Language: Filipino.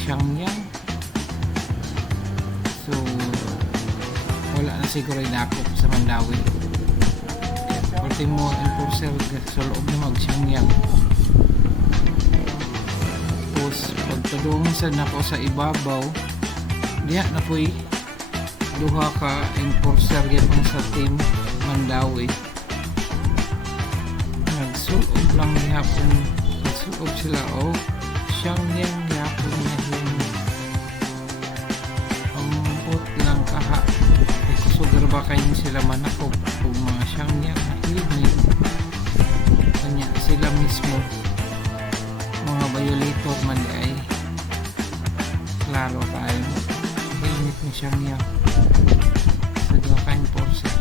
Shangyang. So wala na siguro inakop sa Mandawi. Ultimo enforcer sa loob na mag-Shangyang. Tapos pagpadungan sa nako sa ibabaw, diha na po'y duha ka enforcer yapon sa team Mandawi. Nagsulob lang yapon, nagsulob sila o Shangyang yapon na yung ambot lang kaha. Sugar ba kayo sila manakop kung mga Shangyang na helmet kanya sila mismo mga violator man ay klaro tayo helmet ni Shangyang sa dua ka enforcer.